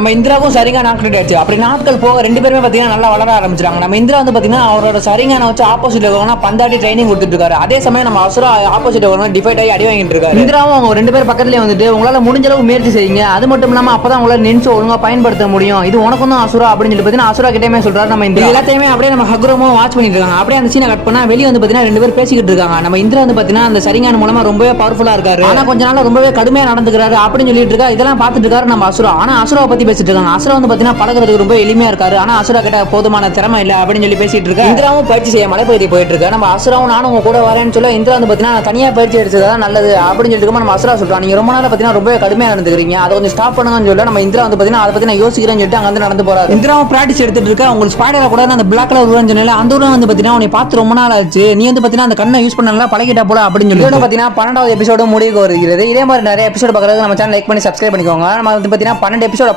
நம்ம இந்திராவும் சரிங்கான ஆக்டிவேட் ஆச்சு. அப்படி நாட்கள் போக 2 பேருமே பாத்தீங்கன்னா நல்லா வளர ஆரம்பிச்சாங்க. நம்ம இந்திரா வந்து பாத்தீங்கன்னா அவரோட சரிங்கான வச்சு ஆப்போசிட்ல இருக்கவங்க பந்தாடி ட்ரைனிங் கொடுத்துட்டு இருக்காரு. அதே சமயம் நம்ம அசுரா ஆப்போசிட் டிஃபைட் ஆகி அடி வாங்கிட்டு இருக்காரு. இந்திராவும் அவங்க 2 பேர் பக்கத்துலயே வந்துட்டு உங்களால முடிஞ்ச அளவு முயற்சி செய்யுங்க, அது மட்டும் இல்லாம அப்பதான் உங்களால நென்ஸ் ஒழுங்கா பயன்படுத்த முடியும், இது உனக்கும் தான் அசுரா அப்படின்னு சொல்லி பாத்தீங்கன்னா அசுரா கிட்டே சொல்றாரு. நம்ம இந்த எல்லாத்தையுமே அப்படியே நம்ம ஹக்ரோமும் வாட்ச் பண்ணிட்டு இருக்காங்க. அப்படியே அந்த சீனை கட் பண்ணா வெளியே வந்து பாத்தீங்கன்னா 2 பேர் பேசிக்கிட்டு இருக்காங்க. நம்ம இந்திரா வந்து பாத்தீங்கன்னா அந்த சரிங்கான மூலமா ரொம்பவே பவர்ஃபுல்லா இருக்காரு, ஆனா கொஞ்ச நாள் ரொம்பவே கடுமையா நடந்துக்கிறாரு அப்படின்னு சொல்லிட்டு இருக்கா. இதெல்லாம் பாத்துட்டு இருக்காரு நம்ம அசுரா. ஆனா அசுராவை பத்தி பேசிட்டு இருக்காங்க. அசுரா வந்து பாத்தீங்கன்னா பழகுறதுக்கு ரொம்ப எளிமையா இருக்காரு, ஆனா அசுரா கிட்ட போதுமான திறமை இல்ல அப்படின்னு சொல்லி பேசிட்டு இருக்கா. இந்திராவும் பயிற்சி செய்ய மலைப்பகுதி போயிட்டு இருக்க. நம்ம அசுராவும் நானும் உங்க கூட வரேன்னு சொல்ல இந்திரா வந்து பாத்தீங்கன்னா தனியா பயிற்சி எடுத்ததான் நல்லது அப்படின்னு சொல்லிட்டு நம்ம அசுரா சொல்றான். நீங்க ரொம்ப நாள் பாத்தீங்கன்னா ரொம்ப கடுமையா நடந்துக்கிறீங்க, அதை கொஞ்சம் ஸ்டாப் பண்ணுங்கன்னு சொல்ல நம்ம இந்திரா வந்து பாத்தீங்கன்னா அதை பத்தி நான் யோசிக்கிறேன்னு சொல்லிட்டு அங்க வந்து நடந்து போறாரு. இந்திராவும் பிராக்டிஸ் எடுத்துட்டு இருக்க. உங்களுக்கு ஸ்பைடரை கூட அந்த பிளாக் கலர் உருவம் சொன்னல அந்த உருவம் வந்து பாத்தீங்கன்னா உன்னை பார்த்து ரொம்ப நாள் ஆச்சு, நீ வந்து பாத்தீங்கன்னா அந்த கண்ணை யூஸ் பண்ணல பழகிட்டா போல அப்படின்னு சொல்லி பாத்தீங்கன்னா 12வது எபிசோடு முடிவுக்கு வருகிறது. இதே மாதிரி நிறைய எபிசோடு பார்க்கறதுக்கு நம்ம சேனல் லைக் பண்ணி சப்ஸ்கிரைப் பண்ணிக்கோங்க. நம்ம வந்து பாத்தீங்கன்னா 12 எபிசோட்